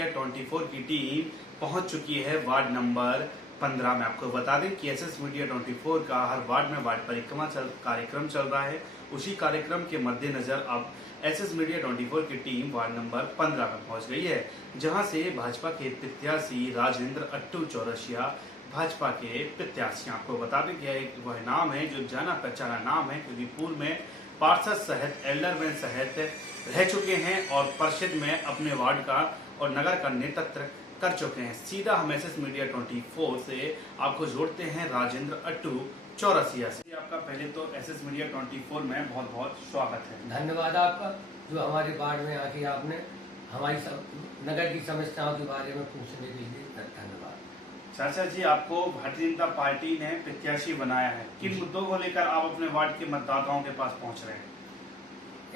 Media 24 की team पहुंच चुकी है वार्ड नंबर 15 में। आपको बता दें कि एसएस मीडिया 24 का हर वार्ड में वार्ड परिक्रमा कार्यक्रम चल रहा है। उसी कार्यक्रम के मद्देनजर अब एसएस मीडिया 24 की टीम वार्ड नंबर 15 में पहुंच गई है, जहां से भाजपा के प्रत्याशी राजेंद्र अट्टू चौरसिया भाजपा के प्रत्याशी। आपको बता दें कि एक वह नाम है जो जाना पहचाना नाम है, क्योंकि पूर्व में पार्षद सहित एल्डरमैन सहित रह चुके हैं और परिषद में अपने वार्ड का और नगर का नेतृत्व कर चुके हैं। सीधा हम एसएस मीडिया 24 से आपको जोड़ते हैं राजेंद्र अट्टू चौरसिया से। आपका पहले तो एसएस मीडिया 24 में बहुत बहुत स्वागत है। धन्यवाद आपका, जो हमारे वार्ड में आके आपने हमारी नगर की समस्याओं के बारे में पूछने के लिए धन्यवाद। चाचा जी, आपको भारतीय जनता पार्टी ने प्रत्याशी बनाया है, किन मुद्दों को लेकर आप अपने वार्ड के मतदाताओं के पास पहुंच रहे हैं?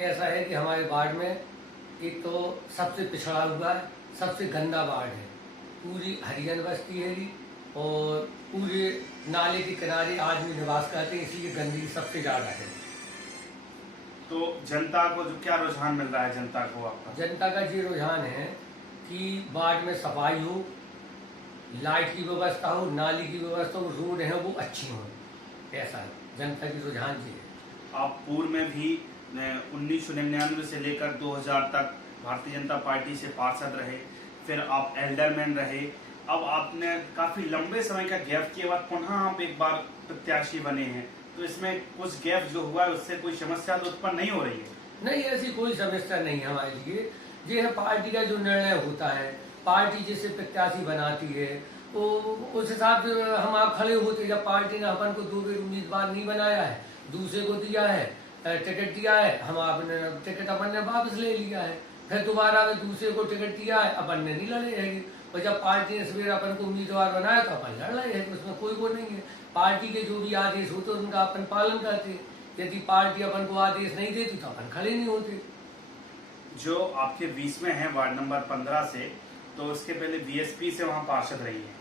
ऐसा है कि हमारे वार्ड में एक तो सबसे पिछड़ा हुआ है, सबसे गंदा वार्ड है, पूरी हरिजन बस्ती है और पूरे नाले के किनारे आदमी निवास करते हैं, इसलिए गंदगी सबसे ज्यादा है। तो जनता को जो क्या रुझान मिल रहा है जनता को आपका? जनता का ये रुझान है कि वार्ड में सफाई हो, लाइट की व्यवस्था हो, नाली की व्यवस्था हो, रोड है वो अच्छी हो, ऐसा है जनता की रुझान जी है। आप पूर्व में भी 1999 से लेकर 2000 तक भारतीय जनता पार्टी से पार्षद रहे, फिर आप एल्डरमैन रहे, अब आपने काफी लंबे समय का गैप के बाद पुनः आप एक बार प्रत्याशी बने हैं, तो इसमें कुछ गैप जो हुआ है उससे कोई समस्या तो उत्पन्न नहीं हो रही है? नहीं, ऐसी कोई समस्या नहीं है हमारे लिए। ये है पार्टी का जो निर्णय होता है, पार्टी जिसे प्रत्याशी बनाती है वो उस हिसाब से हम आप खड़े होते। जब पार्टी ने अपन को दो बार उम्मीदवार नहीं बनाया है, दूसरे को दिया है, टिकट दिया है, हम आपने टिकट अपन ने वापस ले लिया है, फिर दोबारा में दूसरे को टिकट दिया है, अपन ने नहीं लड़े रहेंगे। और जब पार्टी ने सवेरे अपन को उम्मीदवार बनाया तो अपन लड़ रहे हैं, उसमें कोई वो नहीं है। पार्टी के जो भी आदेश होते उनका अपन पालन करते। यदि पार्टी अपन को आदेश नहीं देती तो अपन खड़े नहीं होते। जो आपके बीच में है वार्ड नंबर 15 से, तो उसके पहले बीएसपी से वहाँ पार्षद रही है,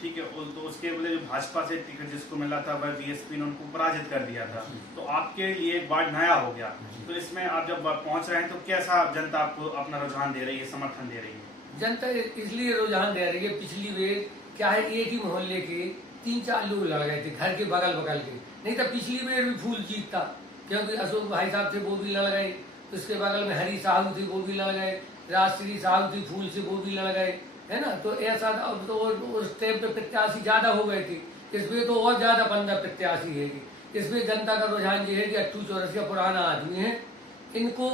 ठीक है, तो उसके पहले जो भाजपा से टिकट जिसको मिला था वह बीएसपी ने उनको पराजित कर दिया था, तो आपके लिए एक वार्ड नया हो गया। तो इसमें आप जब पहुंच रहे हैं तो कैसा जनता आपको अपना रुझान दे रही है, समर्थन दे रही है? जनता इसलिए रुझान दे रही है, पिछली बार क्या है एक ही मोहल्ले के 3-4 लोग लड़ गए थे, घर के बगल के, नहीं तो पिछली बार भी फूल जीतता, क्योंकि अशोक भाई साहब थे वो भी लड़ गए, उसके बगल में हरी साहू थी वो भी लड़ गए, राष्ट्रीय साहू थी फूल से वो भी लड़ गए, है ना। तो ऐसा अब तो उस टाइम पे प्रत्याशी ज्यादा हो गए थे, इसमें तो और ज्यादा 15 प्रत्याशी है। इसमें जनता का रुझान ये है कि अट्टू चौरसिया पुराना आदमी है, इनको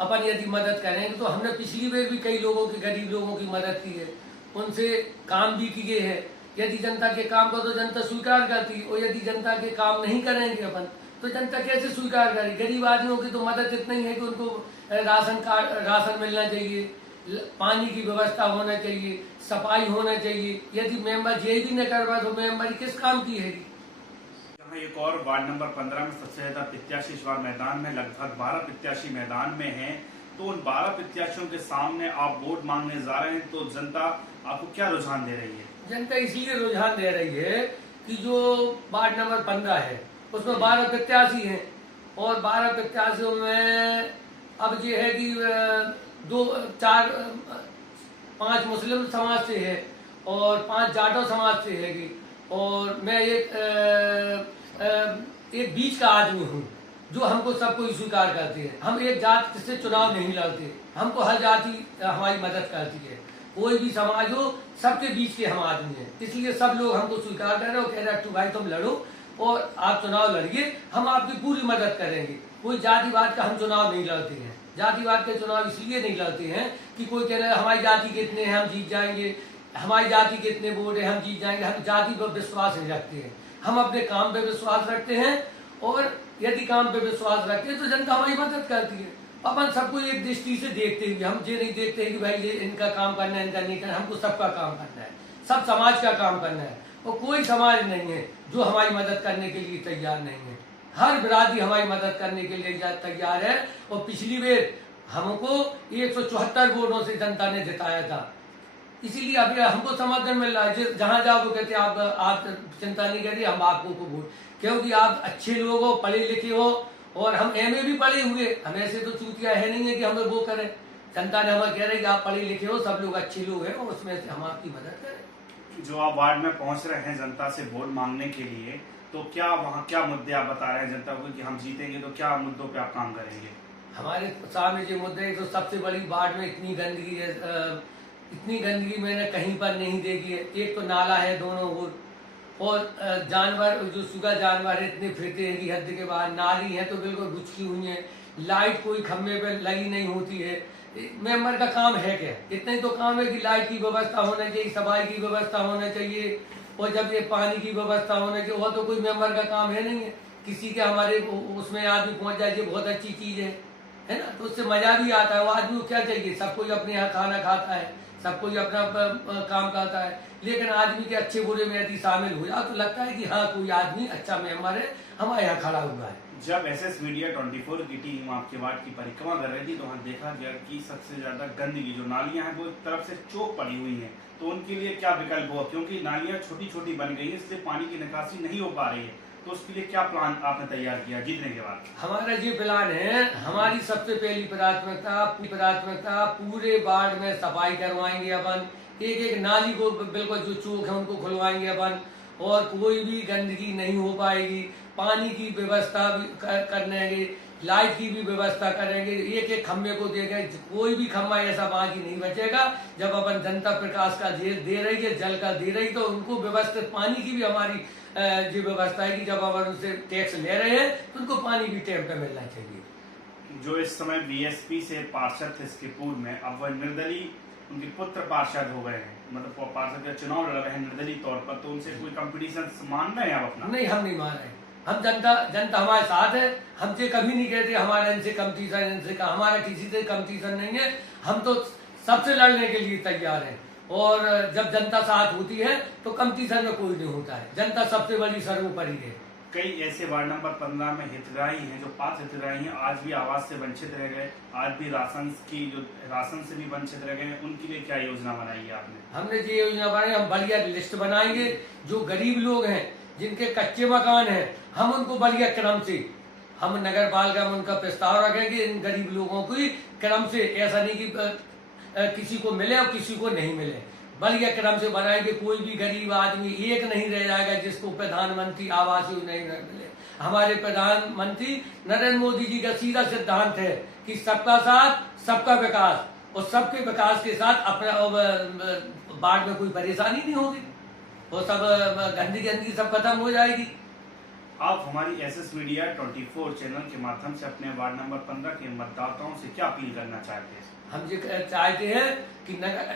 अपन यदि मदद करेंगे तो हमने पिछली बार भी कई लोगों की, गरीब लोगों की मदद की है, उनसे काम भी किए हैं। यदि जनता के काम को तो जनता स्वीकार करती, और यदि जनता के काम नहीं करेंगे अपन तो जनता कैसे स्वीकार करे? गरीब आदमियों की तो मदद इतनी है कि उनको राशन मिलना चाहिए, पानी की व्यवस्था होना चाहिए, सफाई होना चाहिए। यदि मेंबर ये भी न करवा तो मेंबर किस काम की है? यहाँ एक और वार्ड नंबर 15 में सबसे ज्यादा प्रत्याशी इस बार मैदान में, लगभग 12 प्रत्याशी मैदान में हैं। तो उन 12 प्रत्याशियों के सामने आप वोट मांगने जा रहे हैं, तो जनता आपको क्या रुझान दे रही है? जनता इसलिए रुझान दे रही है कि जो वार्ड नंबर 15 है उसमें 12 प्रत्याशी हैं, और 12 प्रत्याशियों में अब ये है कि 5 मुस्लिम समाज से है और 5 जाटो समाज से है, और मैं एक बीच का आदमी हूँ जो हमको सबको स्वीकार करते हैं। हम एक जाति से चुनाव नहीं लड़ते, हमको हर जाति हमारी मदद करती है, कोई भी समाज हो सबके बीच के हम आदमी हैं, इसलिए सब लोग हमको स्वीकार कर रहे हो, कह रहे अट्टू भाई तुम लड़ो और आप चुनाव लड़िए, हम आपकी पूरी मदद करेंगे। कोई जातिवाद का हम चुनाव नहीं लड़ते हैं, जातिवाद के चुनाव इसलिए नहीं लड़ते हैं कि कोई कह रहे हमारी जाति के इतने हैं हम जीत जाएंगे, हमारी जाति के इतने वोट है हम जीत जाएंगे। हम जाति पर विश्वास नहीं रखते हैं, हम अपने काम पे विश्वास रखते हैं, और यदि काम पे विश्वास रखते हैं तो जनता हमारी मदद करती है। अपन सबको एक दृष्टि से देखते हुए, हम ये नहीं देखते हैं कि भाई ये इनका काम करना है इनका नहीं करना, हमको सबका काम करना है, सब समाज का काम करना है, और कोई समाज नहीं है जो हमारी मदद करने के लिए तैयार नहीं है। हर बिरादरी हमारी मदद करने के लिए तैयार है, और पिछली बार हमको 174 वोटों से जनता ने जिताया था, इसीलिए अभी हमको समर्थन मिल रहा है। जहां जाओ वो कहते आप चिंता नहीं करिए, हम आपको वोट, क्योंकि आप अच्छे लोग हो, पढ़े लिखे हो, और हम एमए भी पढ़े हुए, हम ऐसे तो चूतिया है नहीं है कि हमें वो करें। जनता ने हमें कह रही कि आप पढ़े लिखे हो, सब लोग अच्छे लोग हैं, और उसमें से हम आपकी मदद करें। जो आप वार्ड में पहुंच रहे हैं जनता से वोट मांगने के लिए, तो क्या वहाँ क्या मुद्दे आप बता रहे हैं जनता को कि हम जीतेंगे, तो क्या मुद्दों पे आप काम करेंगे? हमारे सामने जो मुद्दे हैं, तो सबसे बड़ी वार्ड में इतनी गंदगी है, इतनी गंदगी मैंने कहीं पर नहीं देखी है। एक तो नाला है दोनों ओर, और जानवर जो सुगा जानवर है इतने फिरते हैं कि हद के बाहर। नाली है तो बिल्कुल गुचकी हुई है, लाइट कोई खम्भे पर लगी नहीं होती है। मेंबर का काम है क्या? इतना ही तो काम है कि लाइट की व्यवस्था होना चाहिए, सफाई की व्यवस्था होना चाहिए, और जब ये पानी की व्यवस्था होना चाहिए, और तो कोई मेंबर का काम है नहीं है। किसी के हमारे उसमें आदमी पहुंच जाए, ये बहुत अच्छी चीज है ना, तो उससे मजा भी आता है। वो आदमी को क्या चाहिए? सब कोई अपने यहाँ खाना खाता है, सब कोई अपना काम करता है, लेकिन आदमी के अच्छे बुरे में यदि शामिल हो जाए तो लगता है कि हाँ, कोई आदमी अच्छा मेंबर है, हमारे यहाँ खड़ा हुआ है। जब एसएस मीडिया 24 की टीम आपके वार्ड की परिक्रमा कर रही थी, तो वहाँ देखा गया कि सबसे ज्यादा गंदगी, जो नालियां हैं वो एक तरफ से चौक पड़ी हुई हैं, तो उनके लिए क्या विकल्प हुआ? क्योंकि नालियां छोटी छोटी बन गई है, इसलिए पानी की निकासी नहीं हो पा रही है, तो उसके लिए क्या प्लान आपने तैयार किया जीतने के बाद? हमारा ये प्लान है, हमारी सबसे पहली प्राथमिकता पूरे वार्ड में सफाई करवाएंगे अपन। एक एक नाली को बिल्कुल जो चौक है उनको खुलवाएंगे अपन, और कोई भी गंदगी नहीं हो पाएगी। पानी की व्यवस्था भी करेंगे, लाइट की भी व्यवस्था करेंगे। एक एक खम्भे को देखें, कोई भी खम्भा ऐसा बाकी नहीं बचेगा। जब अपन जनता प्रकाश का दे रही है, जल का दे रही, तो उनको व्यवस्थित पानी की भी हमारी जो व्यवस्था है कि जब अपन उनसे टैक्स ले रहे हैं तो उनको पानी भी टाइम पे मिलना चाहिए। जो इस समय बीएसपी से पार्षद थे इसके पूर्व में, अब वह निर्दलीय उनके पुत्र पार्षद हो गए हैं, मतलब पार्षद का चुनाव लड़ रहे हैं निर्दलीय तौर पर, तो उनसे कोई कंपटीशन मान रहे हैं आप अपना? नहीं, हम नहीं मान रहे। हम जनता हमारे साथ है। हमसे कभी नहीं कहते हमारा इनसे कंपटीशन, इनसे का हमारा किसी से कंपटीशन नहीं है। हम तो सबसे लड़ने के लिए तैयार हैं, और जब जनता साथ होती है तो कंपटीशन में कोई नहीं होता है। जनता सबसे बड़ी सर्वोपरि है। कई ऐसे वार्ड नंबर 15 में हितग्राही हैं, जो पात्र हितग्राही हैं, आज भी आवास से वंचित रह गए, आज भी राशन से भी वंचित रह गए, उनके लिए क्या योजना बनाई है आपने? हमने ये योजना बनाई, हम बढ़िया लिस्ट बनाएंगे। जो गरीब लोग हैं, जिनके कच्चे मकान हैं, हम उनको बढ़िया क्रम से, हम नगर पालिका में उनका प्रस्ताव रखेंगे। इन गरीब लोगों की क्रम से, ऐसा नहीं कि किसी को मिले और किसी को नहीं मिले, बढ़िया क्रम से बनाएंगे। कोई भी गरीब आदमी एक नहीं रह जाएगा जिसको प्रधानमंत्री आवास योजना नहीं मिले। हमारे प्रधानमंत्री नरेंद्र मोदी जी का सीधा सिद्धांत है कि सबका साथ सबका विकास, और सबके विकास के साथ अपना बाढ़ में कोई परेशानी नहीं होगी, वो सब गंदगी सब खत्म हो जाएगी। आप हमारी एसएस मीडिया 24 चैनल के माध्यम से अपने वार्ड नंबर 15 के मतदाताओं से क्या अपील करना चाहते हैं? हम ये चाहते हैं कि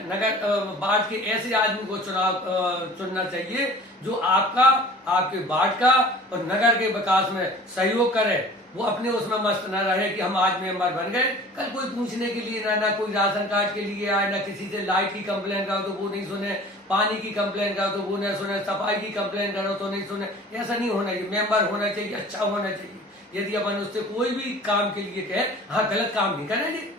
नगर वार्ड के ऐसे आदमी को चुनना चाहिए जो आपके वार्ड का और नगर के विकास में सहयोग करे। वो अपने उसमें मस्त न रहे कि हम आज मेंबर बन गए, कल कोई पूछने के लिए ना कोई राशन कार्ड के लिए आए, ना किसी से लाइट की कंप्लेन करो तो वो नहीं सुने, पानी की कंप्लेन करो तो वो नहीं सुने, सफाई की कंप्लेन करो तो नहीं सुने। ऐसा नहीं होना चाहिए। मेंबर होना चाहिए, अच्छा होना चाहिए। यदि अपन उससे कोई भी काम के लिए कहे, हाँ, गलत काम नहीं करेंगे।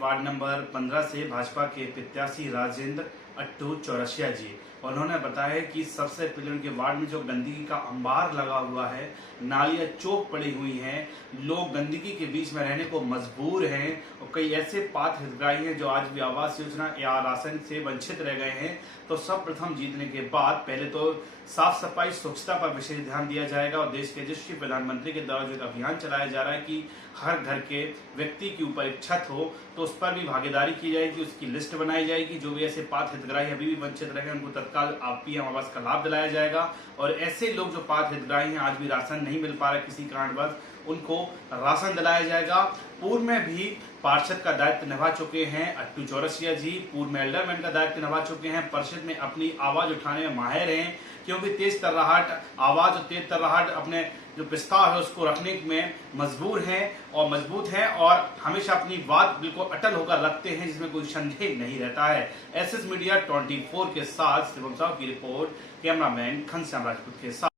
वार्ड नंबर 15 से भाजपा के प्रत्याशी राजेंद्र अट्टू चौरसिया जी, उन्होंने बताया कि सबसे पहले उनके वार्ड में जो गंदगी का अंबार लगा हुआ है, नालियां चौक पड़ी हुई हैं, लोग गंदगी के बीच में रहने को मजबूर हैं, और कई ऐसे पात्र हितग्राही हैं जो आज भी आवास योजना या राशन से वंचित रह गए हैं। तो सब प्रथम जीतने के बाद पहले तो साफ सफाई स्वच्छता पर विशेष ध्यान दिया जाएगा, और देश के यशस्वी प्रधानमंत्री के द्वारा जो एक अभियान चलाया जा रहा है कि हर घर के व्यक्ति के ऊपर एक छत हो, तो उस पर भी भागीदारी की जाएगी, उसकी लिस्ट बनाई जाएगी। जो भी ऐसे पात्र हितग्राही अभी भी वंचित रहे उनको तत्काल पीएम आवास का लाभ दिलाया जाएगा, और ऐसे लोग जो पात्र हितग्राही हैं आज भी राशन नहीं मिल पा रहा किसी कारणवश, उनको राशन दिलाया जाएगा। पूर्व में भी पार्षद का दायित्व निभा चुके हैं अट्टू चौरसिया जी, पूर्व में एल्डरमैन का दायित्व निभा चुके हैं, परिषद में अपनी आवाज उठाने में माहिर हैं, क्योंकि तेज तर्राहट आवाज और तेज तर्राहट अपने जो प्रस्ताव है उसको रखने में मजबूत हैं, और हमेशा अपनी बात बिल्कुल अटल होकर रखते हैं, जिसमें कोई संदेह नहीं रहता है। एसएस मीडिया 24 के साथ शिवम साहब की रिपोर्ट, कैमरामैन घनश्याम राजपूत के साथ।